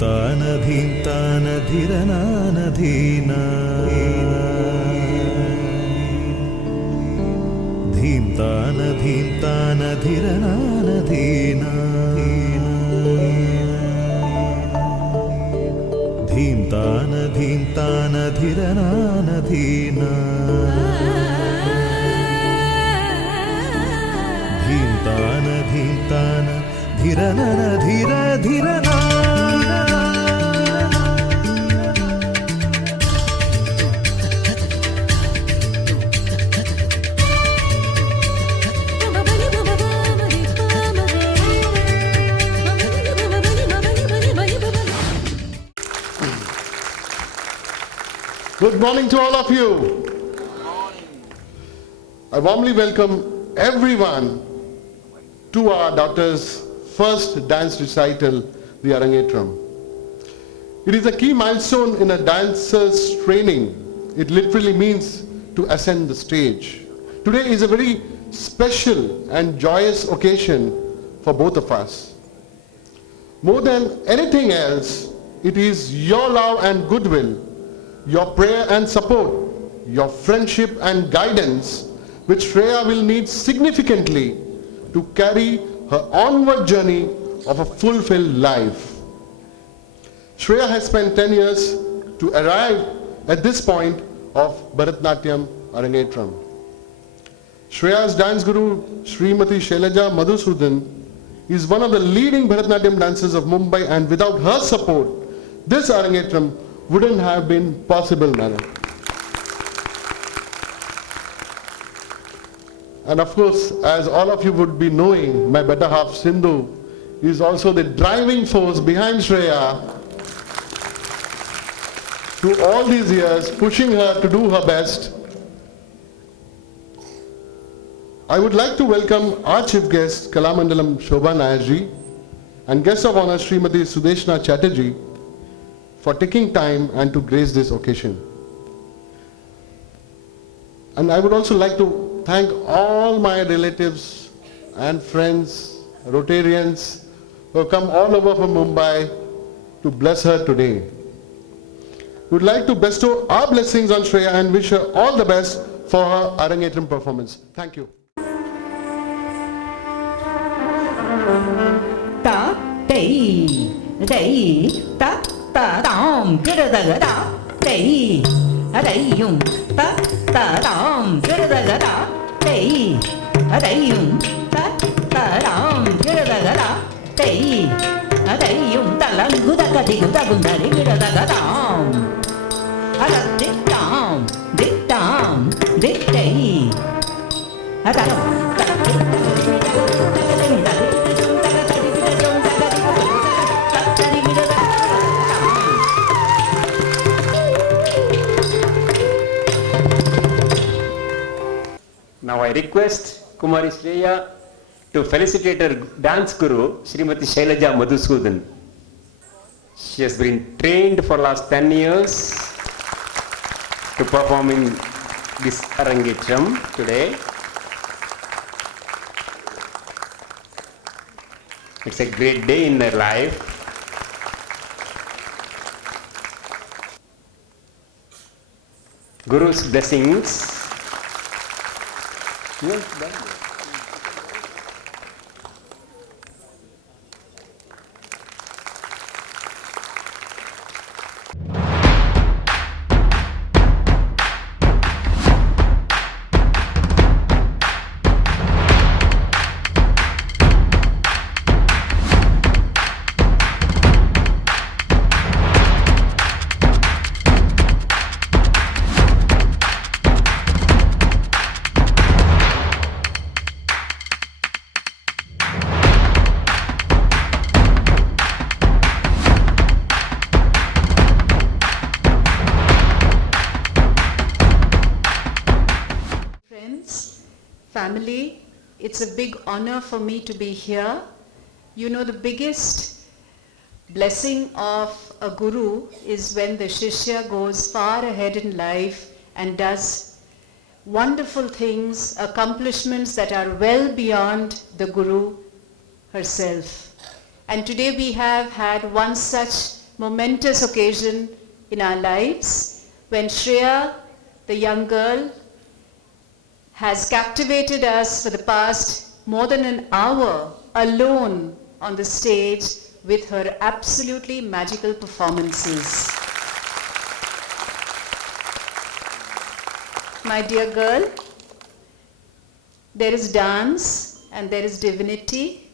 ధీంతాన ధీంతాన ధిరనాన Dheena ధీంతాన ధీంతాన ధిరనాన Dheena ధీంతాన ధీంతాన ధిరనాన Dheena ధీంతాన ధీంతాన ధిరనన ధిర ధిరనా Good morning to all of you. I warmly welcome everyone to our daughter's first dance recital, the Arangetram. It is a key milestone in a dancer's training. It literally means to ascend the stage. Today is a very special and joyous occasion for both of us. More than anything else, it is your love and goodwill, your prayer and support, your friendship and guidance, which Shreya will need significantly to carry her onward journey of a fulfilled life. Shreya has spent 10 years to arrive at this point of Bharatnatyam Arangetram. Shreya's dance guru, Srimati Shailaja Madhusudan, is one of the leading Bharatnatyam dancers of Mumbai, and without her support, this Arangetram wouldn't have been possible, madam. And of course, as all of you would be knowing, my better half Sindhu is also the driving force behind Shreya through all these years, pushing her to do her best. I would like to welcome our chief guest, Kalamandalam Shobha Nayarji, and guest of honor, Srimati Sudeshna Chatterjee, for taking time and to grace this occasion. And I would also like to thank all my relatives and friends, Rotarians, who have come all over from Mumbai to bless her today. We would like to bestow our blessings on Shreya and wish her all the best for her Arangetram performance. Thank you. Ta dei dei ta ta dam da da da dei dei yum ta ta dam da da da dei dei yum ta ta dam da da da dei dei yum ta lang gu da ga di gu da gu da ri gu da da dam ada di dam di dei ada Now I request Kumari Shreya to felicitate her dance guru, Srimati Shailaja Madhusudan. She has been trained for last 10 years to performing this Arangetram today. It's a great day in her life. Guru's blessings. Yes, family, it's a big honor for me to be here. You know, the biggest blessing of a guru is when the Shishya goes far ahead in life and does wonderful things, accomplishments that are well beyond the Guru herself. And today we have had one such momentous occasion in our lives when Shreya, the young girl, has captivated us for the past more than an hour alone on the stage with her absolutely magical performances. My dear girl, there is dance and there is divinity,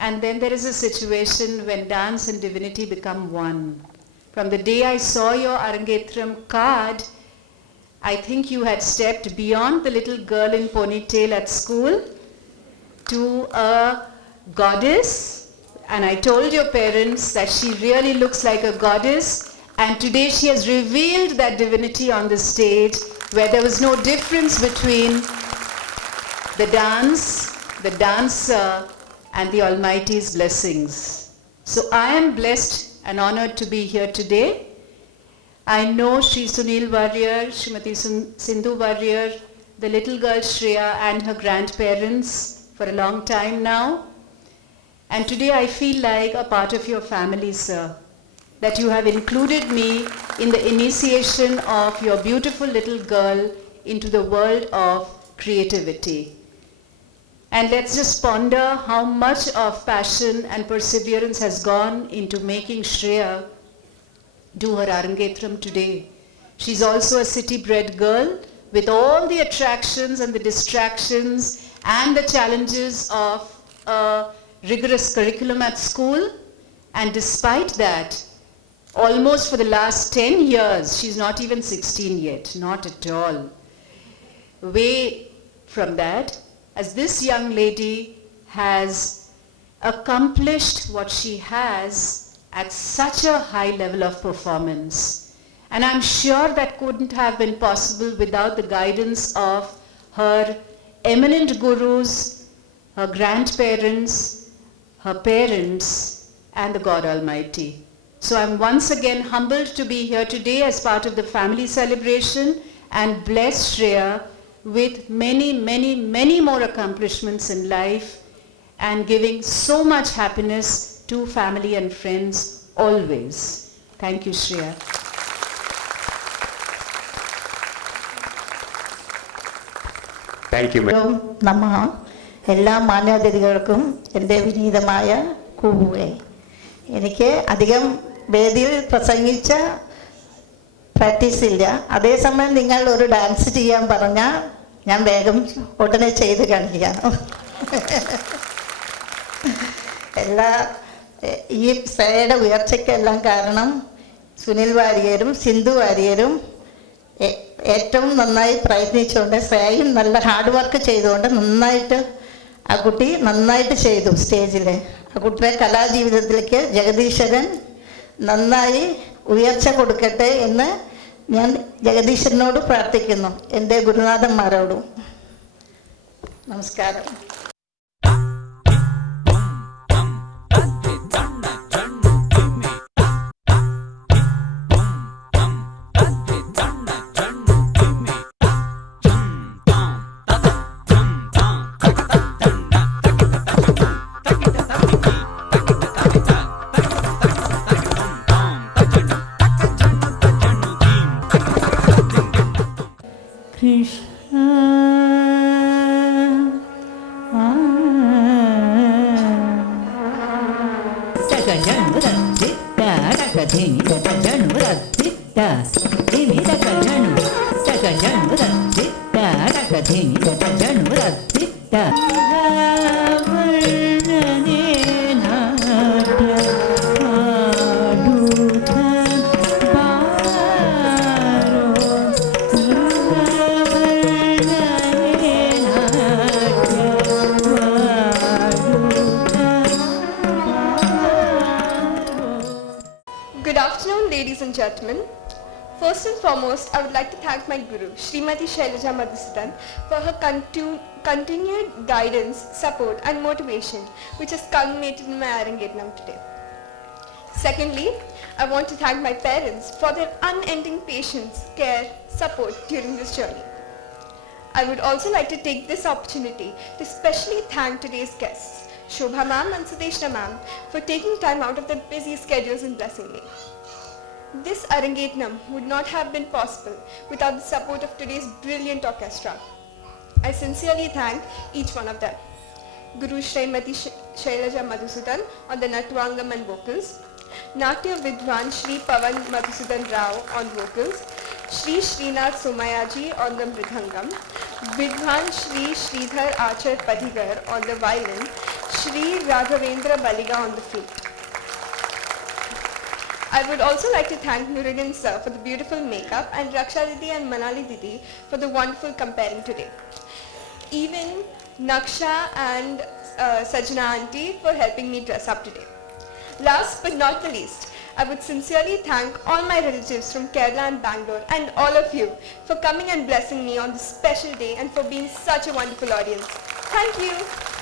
and then there is a situation when dance and divinity become one. From the day I saw your Arangetram card, I think you had stepped beyond the little girl in ponytail at school to a goddess, and I told your parents that she really looks like a goddess, and today she has revealed that divinity on the stage where there was no difference between the dance, the dancer, and the Almighty's blessings. So I am blessed and honored to be here today. I know Sri Sunil Warrior, Srimati Sindhu Warrior, the little girl Shreya and her grandparents for a long time now. And today I feel like a part of your family, sir, that you have included me in the initiation of your beautiful little girl into the world of creativity. And let's just ponder how much of passion and perseverance has gone into making Shreya do her Arangetram today. She's also a city-bred girl with all the attractions and the distractions and the challenges of a rigorous curriculum at school. And despite that, almost for the last 10 years, she's not even 16 yet, not at all. Way from that, as this young lady has accomplished what she has at such a high level of performance. And I'm sure that couldn't have been possible without the guidance of her eminent gurus, her grandparents, her parents, and the God Almighty. So I'm once again humbled to be here today as part of the family celebration and bless Shreya with many, many, many more accomplishments in life and giving so much happiness to family and friends always. Thank you, Shreya. Thank you, ma'am. നമഃ എല്ലാ മാന്യാതിഥികൾക്കും എൻ്റെ വിനീതമായ കൂവേ. എനിക്ക് അധികം വേദിയിൽ പ്രസംഗിച്ച practice ഇല്ല. അതേസമയം നിങ്ങൾ ഒരു ഡാൻസ് ചെയ്യാൻ പറഞ്ഞാൽ ഞാൻ വേഗം ഉടനെ ചെയ്ത് കാണിക്കാം. ഈ ശ്രേയയുടെ ഉയർച്ചയ്ക്കെല്ലാം കാരണം സുനിൽ വാര്യരും സിന്ധു വാര്യരും ഏറ്റവും നന്നായി പ്രയത്നിച്ചുകൊണ്ട് ശ്രേയയും നല്ല ഹാർഡ് വർക്ക് ചെയ്തുകൊണ്ട് നന്നായിട്ട് ആ കുട്ടി നന്നായിട്ട് ചെയ്തു സ്റ്റേജിൽ. ആ കുട്ടിയുടെ കലാജീവിതത്തിലേക്ക് ജഗദീശ്വരൻ നന്നായി ഉയർച്ച കൊടുക്കട്ടെ എന്ന് ഞാൻ ജഗദീശ്വരനോട് പ്രാർത്ഥിക്കുന്നു, എൻ്റെ ഗുരുനാഥന്മാരോടും. നമസ്കാരം. Good afternoon, ladies and gentlemen. First and foremost, I would like to thank my guru, Srimati Shailaja Madhusudan, for her continued guidance, support and motivation, which has culminated in my Arangetram today. Secondly, I want to thank my parents for their unending patience, care, support during this journey. I would also like to take this opportunity to specially thank today's guests, Shobha ma'am and Sudeshna ma'am for taking time out of their busy schedules and blessing me. This Arangetnam would not have been possible without the support of today's brilliant orchestra. I sincerely thank each one of them. Guru Srimati Shailaja Madhusudan on the Natwangam and vocals, Natya Vidwan Shri Pavan Madhusudan Rao on vocals, Shri Srinath Somayaji on the Mridhangam, Vidwan Shri Sridhar Achar Padhigar on the violin, Shri Raghavendra Baliga on the flute. I would also like to thank Nuruddin sir for the beautiful makeup and Raksha Didi and Manali Didi for the wonderful comparing today. Even Naksha and Sajna auntie for helping me dress up today. Last but not the least, I would sincerely thank all my relatives from Kerala and Bangalore and all of you for coming and blessing me on this special day and for being such a wonderful audience. Thank you.